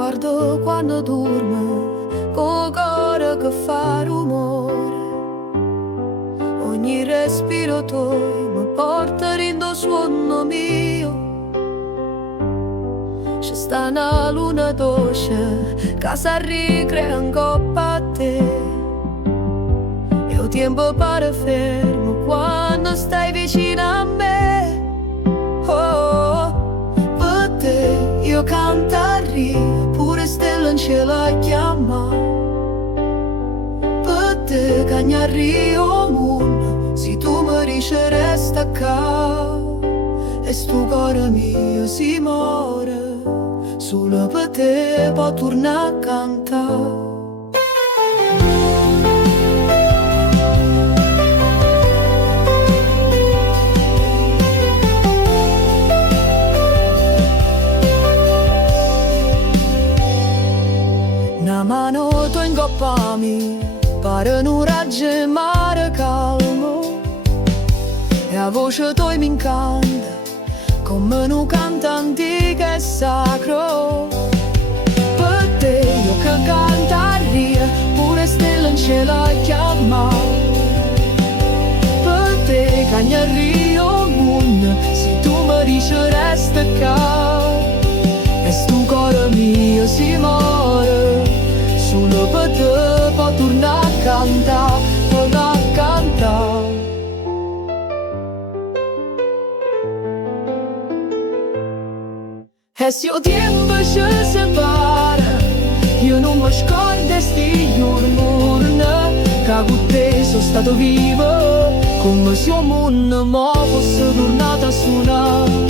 guardo quando dorme, con cuore che fa rumore. Ogni respiro tuo mi porta rindo suono mio. C'è sta una luna dolce che si ricrea in coppa a te. E il tempo pare fermo quando stai vicino a me. Oh, per te io canto a rio, pure stelle in cielo a chiamare. Per te cagna a rio mondo, se tu mi dici resta qua. E sto cuore mio si muore, solo per te può tornare a cantare. Una mano tu ingoppami, pare un raggio mare calmo. E la voce tu mi incanta, come un canto antico e sacro. Per te io che canto a rio, pure stelle in cielo a chiamare. Per te cagna a rio mondo, se tu mi dici resta qua. E sto cuore mio si muore, solo per te può tornare a cantare, tornare a cantare. E se il tempo ci separa, io non mi scordo sti giorni, che con te sono stato vivo, come se il mondo mi fosse tornato a suonare.